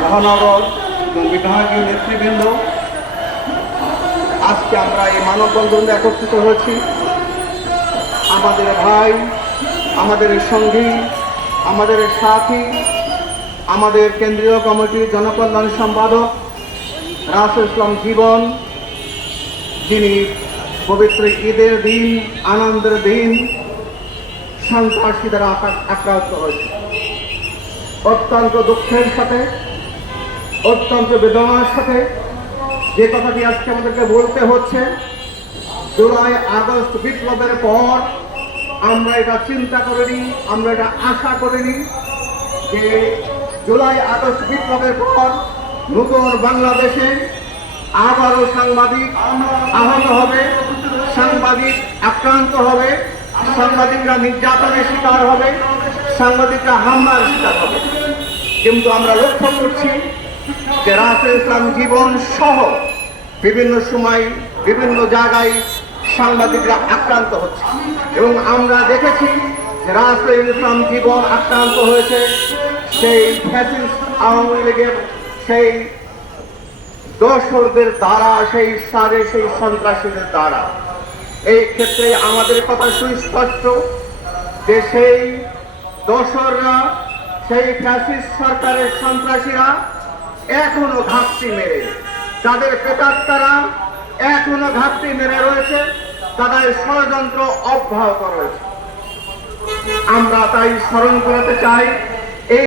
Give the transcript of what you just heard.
মহানগর এবং বিভাগীয় নেতৃবৃন্দ। আজকে আমরা এই মানববন্ধনে একত্রিত হয়েছি। আমাদের ভাই, আমাদের সঙ্গী, আমাদের সাথী, আমাদের কেন্দ্রীয় কমিটির জনকল্যাণ সম্পাদক রাসুল ইসলাম জীবন, যিনি পবিত্র ঈদের দিন, আনন্দের দিন সন্ত্রাসী দ্বারা আক্রান্ত হয়েছে অত্যন্ত দুঃখের সাথে, অত্যন্ত বেদনার সাথে যে কথাটি আজকে আমাদেরকে বলতে হচ্ছে, জুলাই আগস্ট বিপ্লবের পর আমরা এটা চিন্তা করিনি, আমরা এটা আশা করিনি যে জুলাই আগস্ট বিপ্লবের পর নতুন বাংলাদেশে আবারও সাংবাদিক আহত হবে, সাংবাদিক আক্রান্ত হবে, সাংবাদিকরা নির্যাতনের শিকার হবে। সাংবাদিকরা হামলার শিকার হবে। কিন্তু আমরা লক্ষ্য করছি যে রাসুল ইসলাম জীবন সহ বিভিন্ন সময় বিভিন্ন জায়গায় সাংবাদিকরা আক্রান্ত হচ্ছে। এবং আমরা দেখেছি যে রাসুল ইসলাম জীবন আক্রান্ত হয়েছে, সেই ফ্যাসিস্ট আওয়ামী লীগের সেই দর্শকদের দ্বারা, সেই সারে, সেই সন্ত্রাসীদের দ্বারা। এই ক্ষেত্রে আমাদের কথা সুস্পষ্ট যে সেই দোসররা, সেই ফ্যাসিস্ট সরকারের সন্ত্রাসীরা এখনও ঘাপটি মেরে। তাদের প্রেতাত্মারা এখনও ঘাপটি মেরে রয়েছে, তাদের ষড়যন্ত্র অব্যাহত রয়েছে। আমরা তাই স্মরণ করাতে চাই